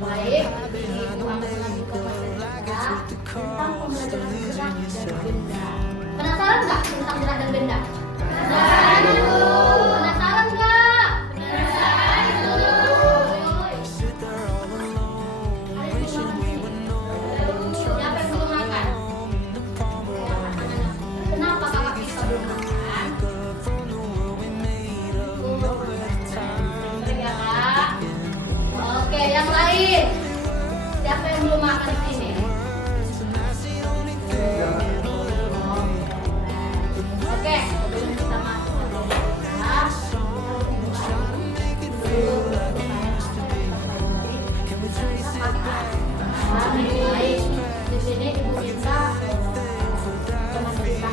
Baik, ini lagi ke tentang pembelajaran gerak dan benda. Penasaran nggak tentang gerak dan benda? Penasaran nggak? Penasaran siapa yang belum makan? Kenapa kakak kita belum makan? Oke, yang lain. Siapa yang belum makan di sini? Oke, sebelum kita masuk ke dalam, baik. Di sini Ibu minta teman kita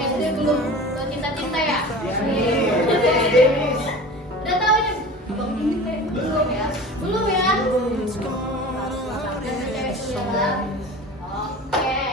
Anda belum cinta-cinta ya? Udah tahu ya? Belum ya? Belum ya? Oke,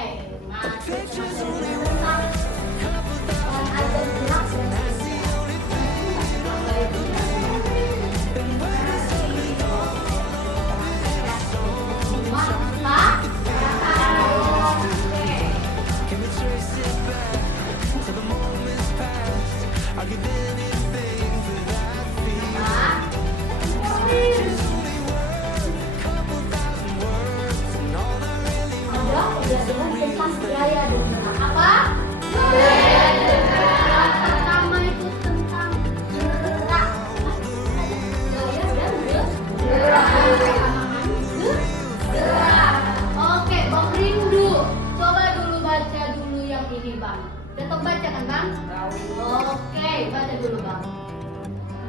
tentang gaya dan gerak. Apa? Gaya dan gerak. Pertama itu tentang gerak. Gaya dan gerak. Gerak. Oke, Bang Rindu. Coba dulu baca dulu yang ini, Bang. Tetap baca kan, Bang? Oke, baca dulu, Bang.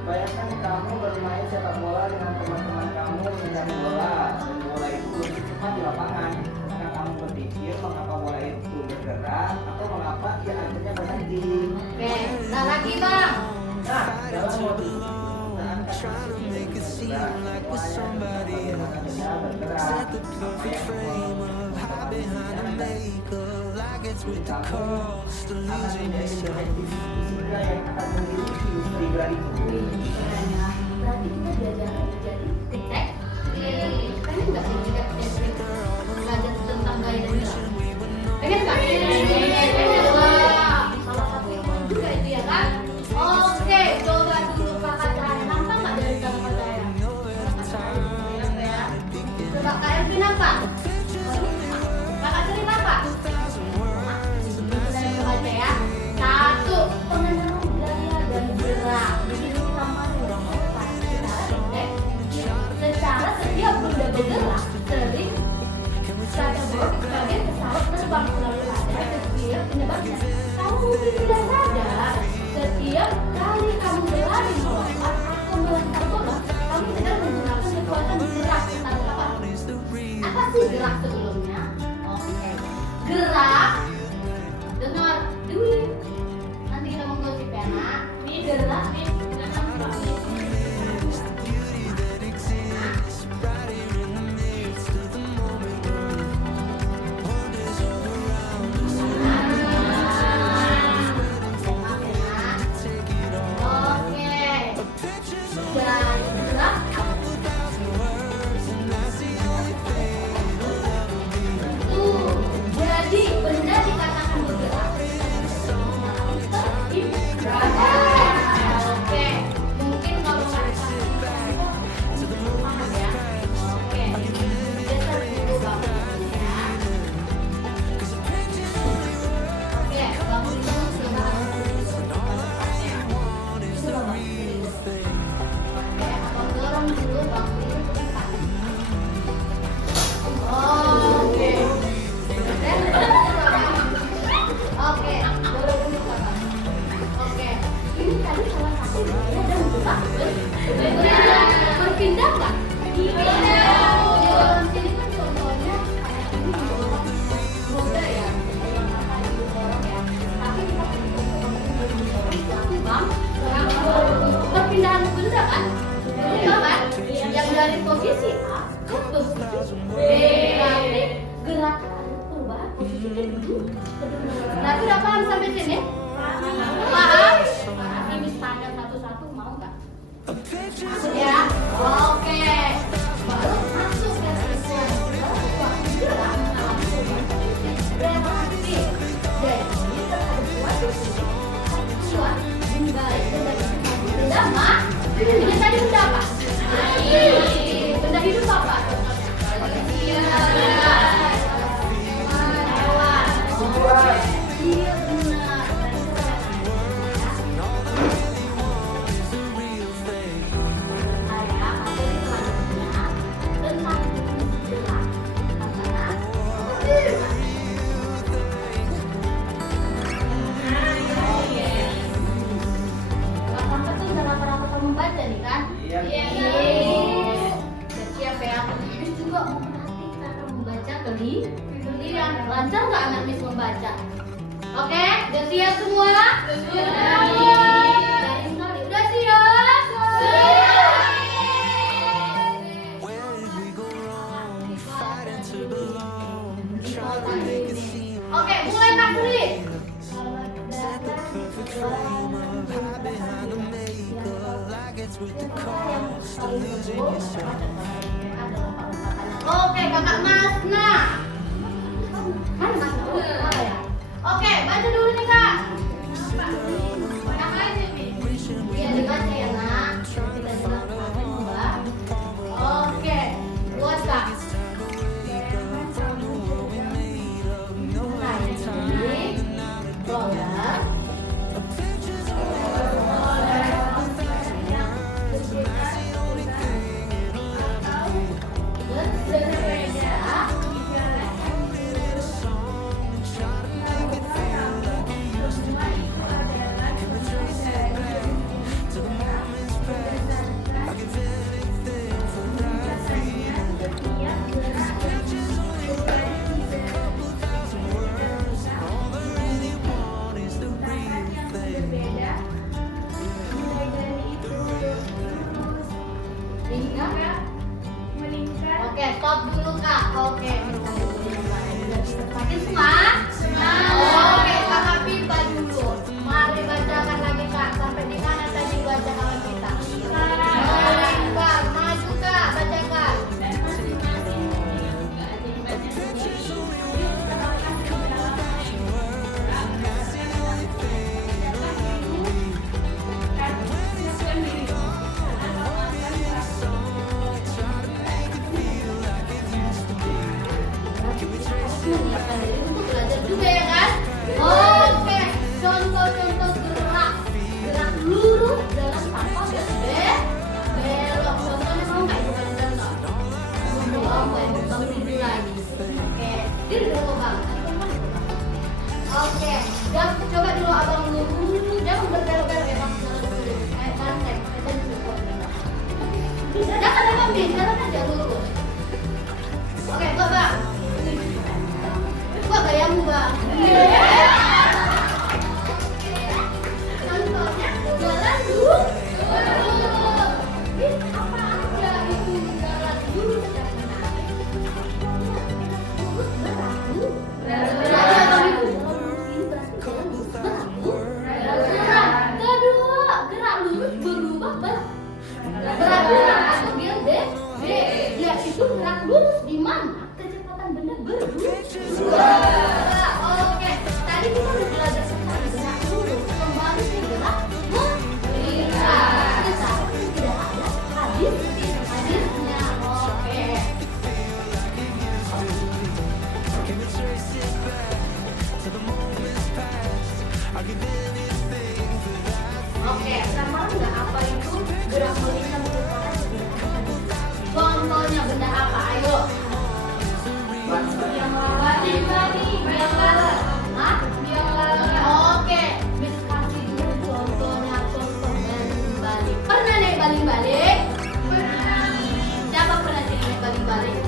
Bayangkan kamu bermain sepak bola dengan teman-teman kamu mencari bola dan bola itu lebih cepat di lapangan. Maka kamu berpikir mengapa bola itu bergerak atau mengapa dia akhirnya berhenti. Oke, nah lagi Bang. Nah, dalam modul penggunaan kata bergerak, semuanya benda bergerak. Apa yang yang akan memiliki tiga itu. Berarti kita belajar jadi tek. Pengen nggak sih kita belajar tentang gaya dan gerak? Pengen nggak? Salah satu yang penting juga itu ya kan? Oke, coba dulu kakak Cahaya. Nampak nggak dari kakak Cahaya? Coba Kak Elvin apa? Kakak Cerin apa? Sudah baca ya. Satu, pengenal gaya dan gerak. Jadi sama secara setiap benda bergerak sering sebagai pesawat terbang selalu ada setiap penyebabnya. Kamu mungkin tidak sadar setiap kali kamu berlari melompat atau melempar bola, kamu sedang menggunakan kekuatan gerak tentang apa? Apa sih gerak sebelumnya? Oke, gerak. Dengar, Dwi. Kemudian lancar nggak anak Miss membaca? Oke, udah siap semua? Sudah. Udah siap? Oke, mulai Kak Sri. Oke, Kakak Masna. Mana Masna? Apa ya? Oke, baca dulu nih Kak. Iya dibaca ya nak. Kita bilang Mbak. Oke, buat Kak. Oke, stop dulu Kak. Oke, makin semangat. Oke, Kakak Pipa dulu. Mari bacakan lagi Kak. Sampai di mana tadi baca Kakak kita? Melingkar, maju Kak, bacakan. Untuk belajar juga ya kan? Oke, contoh-contoh gerak lurus dalam tanpa belok. Contohnya mau nggak itu kan contoh? Bang tidur lagi. Oke, tidur dulu bang. Oke, coba dulu abang lurus, jangan berbelok-belok ya bang. Jangan abang jalan aja lurus. Oke, bang. Coba gayamu bang. Contohnya jalan dulu. Apa aja itu jalan dulu. Kedua, gerak lurus berubah bergerak atau dia B. Ya itu gerak lurus di mana? Kecepatan benda berubah. Oke, tadi kita udah belajar tentang gerak lurus, kembali ke gerak melingkar. Tetapi tidak ada hadisnya. Oke. Oke, sama nggak apa itu gerak melingkar merupakan sebuah contohnya benda apa? Ayo. Yang lalat. Oke, bisa kasih dulu contohnya baling-baling. Pernah naik baling-baling? Pernah. Siapa pernah naik baling-baling?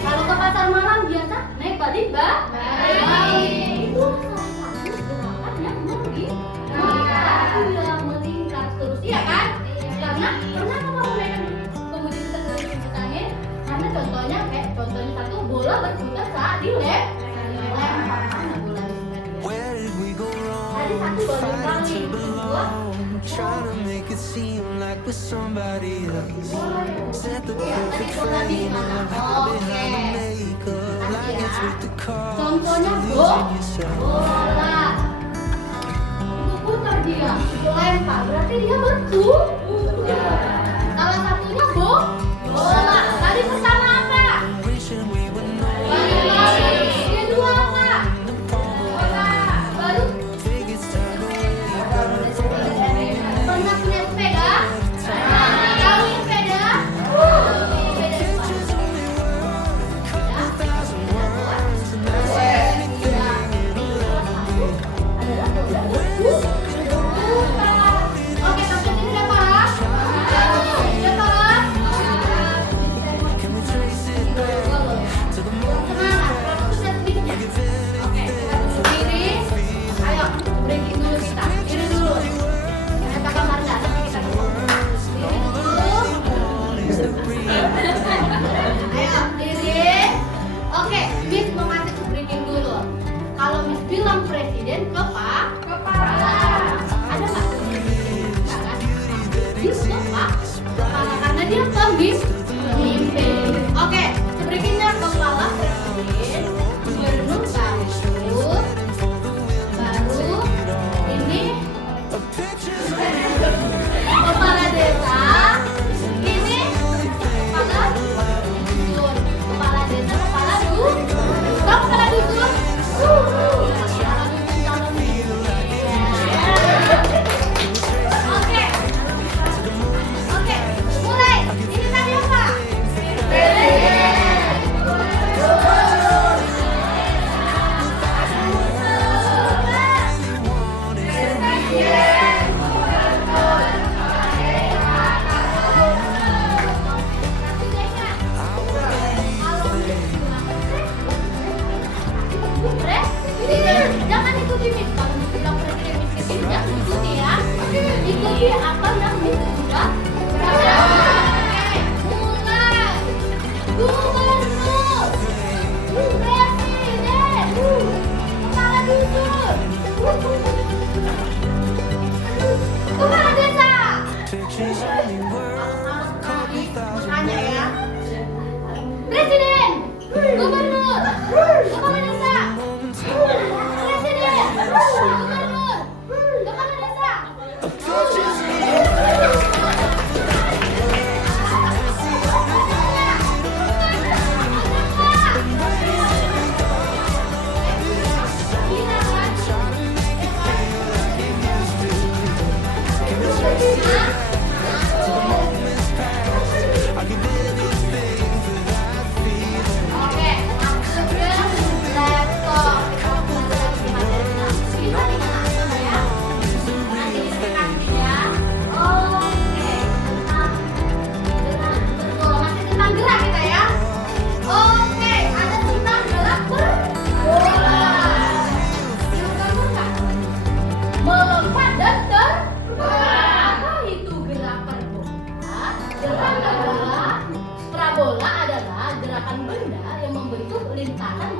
Kalau ke pasar malam biasa naik baling-baling. Itu salah satu gerakan yang melingkar terus, iya kan? Karena pernah kamu naik kemudian kita keliling-kelilingin karena contohnya satu bola berputar saat dilempar. Mana bola tadi satu baling-baling, kedua trying to make it seem like we're somebody else. Set the perfect frame of how behind the makeup, like it's with the car. Contohnya bola. Putar dia, lempar, berarti dia berputar. Salah satunya bola. Tadi pertama apa? Baling-baling. Kedua apa? Bola. Baru pernah punya sepeda? Tahu sepeda? Oke, sampai sini udah paham?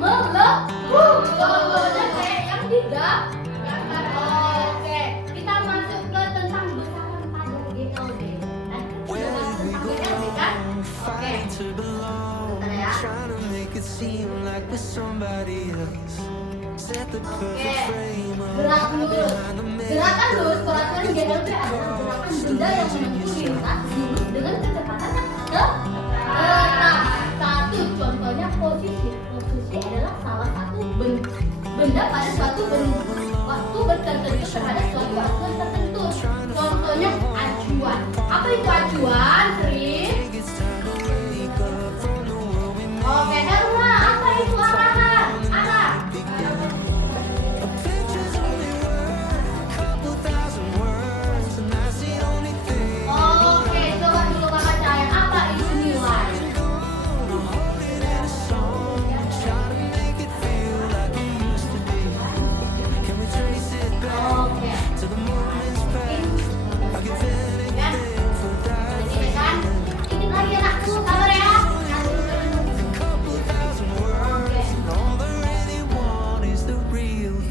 Logonya kayak yang di gambar. Oke, kita masuk ke tentang besaran pada GLB. Nanti kita bahas tentang GLB kan? Oke. Bentar ya. Trying to make it seem like we're somebody else. Set the Oke, perfect frame of gerak lurus. Gerakan lurus peraturan GLB adalah gerakan benda yang menempuh lintas lurus dengan kecepatan yang tetap. Satu contohnya posisi. Posisi adalah salah satu benda pada suatu waktu tertentu terhadap suatu waktu tertentu. Contohnya acuan. Apa itu acuan, Sri? Oke, Herma, apa itu arahan? Arah. Oke, coba dulu kakak Cahaya, apa itu nilai? Oke. Ya. Jadi kan, ini lagi anak dulu kabar ya. Oke.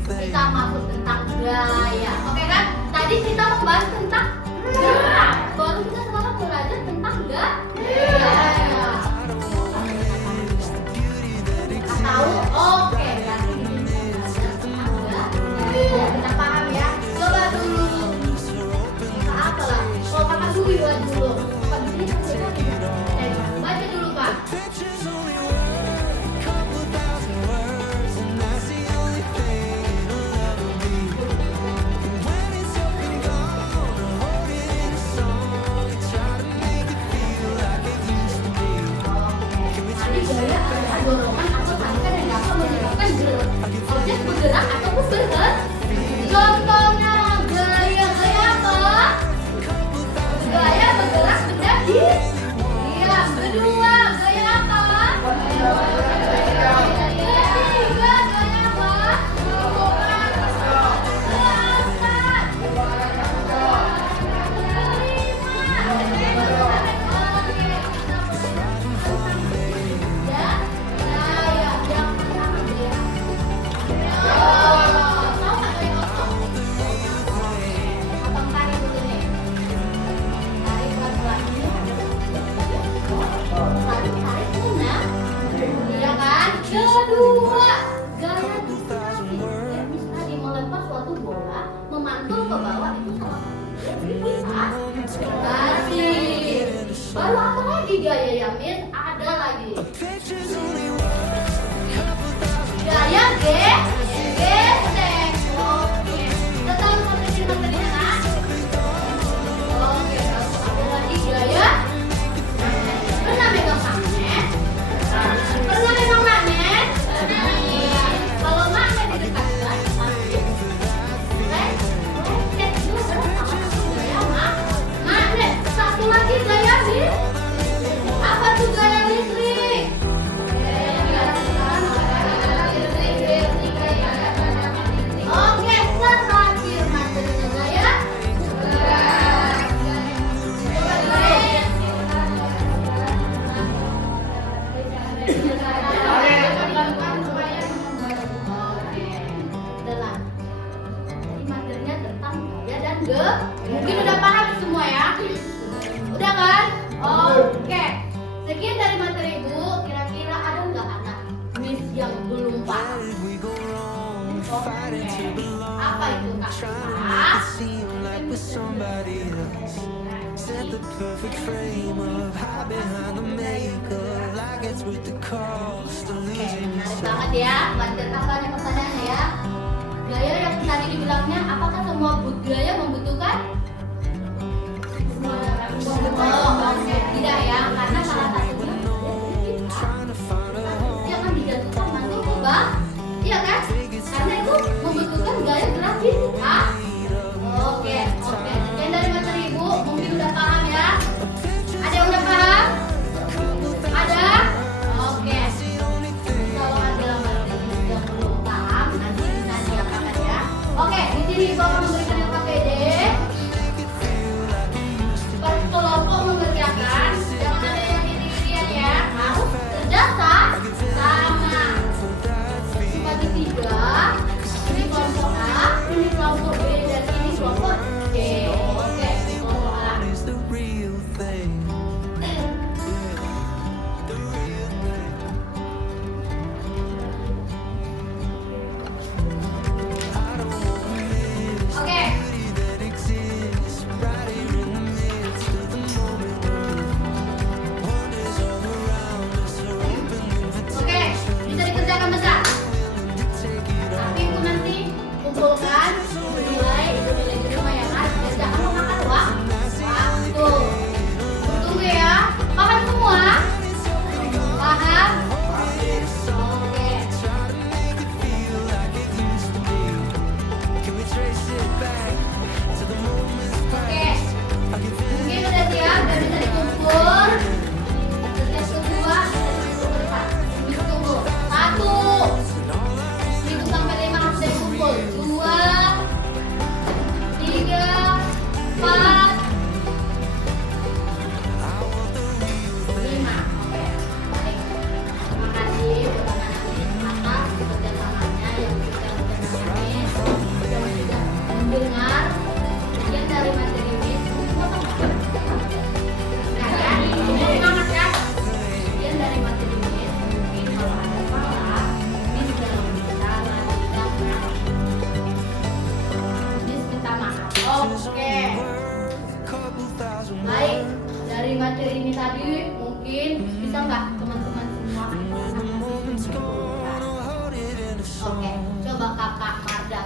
Kita masuk tentang gaya. Oke kan? Tadi kita membahas tentang gerak. Baru kita sekarang belajar tentang gaya. Tahu? Oke. Berarti ini kita belajar tentang gaya. Kita paham ya. Coba dulu. Kita apa lah? Oh, kakak dulu ya dulu. Kakak dulu baca dulu Pak. Tadi gaya adalah dorongan atau tarikan yang dapat menyebabkan objek bergerak ataupun berhenti. Contohnya gaya apa? Gaya bergerak benda diam. Kedua, gaya apa? Ketiga, gaya apa? Kedua, gaya distraksi. Ya, misalnya melepas suatu bola, memantul ke bawah itu salah satu distraksi. Baru apa lagi gaya yang Miss? Ada lagi. Gaya gesek. Oke. Kita tahu materinya kan? Oke, ada lagi gaya. Pernah megang magnet? Pernah megang magnet? Iya. Kalau magnet didekatkan, pasti roket juga. Gaya magnet. Satu lagi gaya listrik. Apa tuh gaya listrik? Oke, terakhir materinya gaya. Materinya tentang gaya dan mungkin udah paham semua ya? Udah kan? Oke. Sekian dari materi Ibu. Kira-kira ada nggak anak Miss yang belum paham? Oke. Apa itu Kak? Seem like we're somebody else. Set the perfect frame of hide behind the makeup. Like it's with the cost of losing Menarik banget ya. Banyak tambahnya pertanyaannya ya. Gaya yang tadi dibilangnya, apakah semua gaya membutuhkan? Oh, oke. Tidak ya, karena salah satunya dia akan dijatuhkan mantul ke bawah. Iya kan? Karena itu membutuhkan gaya gerak distraksi. Oke. Sekian dari materi Ibu, mungkin udah paham ya? Ada yang udah paham? Ada? Oke. Kalau ada materi yang belum paham, nanti bisa diapakan ya. Oke, di sini Ibu akan memberikan yang KPD. Per kelompok mengerjakan, jangan ada yang iri-irian ya. Harus kerja sama.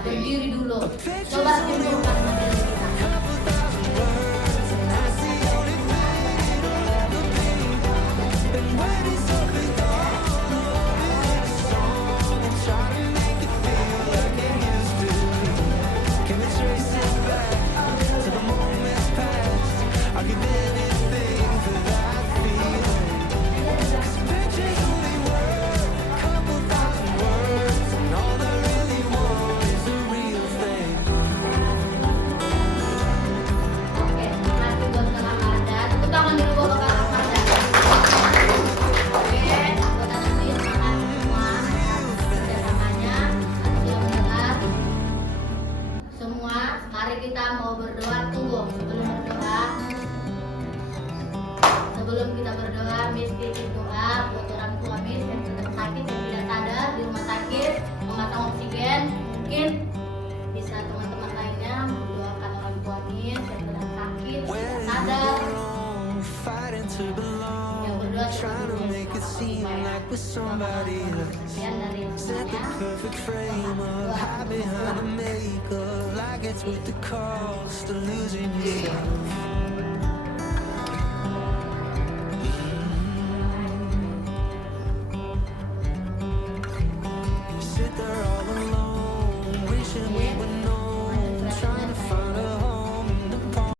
berdiri dulu. Coba timbulkan diri kita. Oke, masih buat Kakak Marda. Tepuk tangan dulu buat Kakak Marda. Oke, buat nanti semangat semua atas kerjasamanya. Sudah mendengar semua. Mari kita mau berdoa. Tunggu sebelum kita berdoa, Miss titip doa buat orang tua Miss yang sedang sakit, yang tidak sadar di rumah sakit, memasang oksigen. Mungkin bisa teman-teman lainnya mendoakan orang tua Miss yang sedang sakit, tidak sadar. Fighting to Yang berdoa belong, trying to make it seem like we're somebody else. Sekian dari Set the semuanya. perfect frame of hide behind the makeup, like it's worth the cost of losing yourself.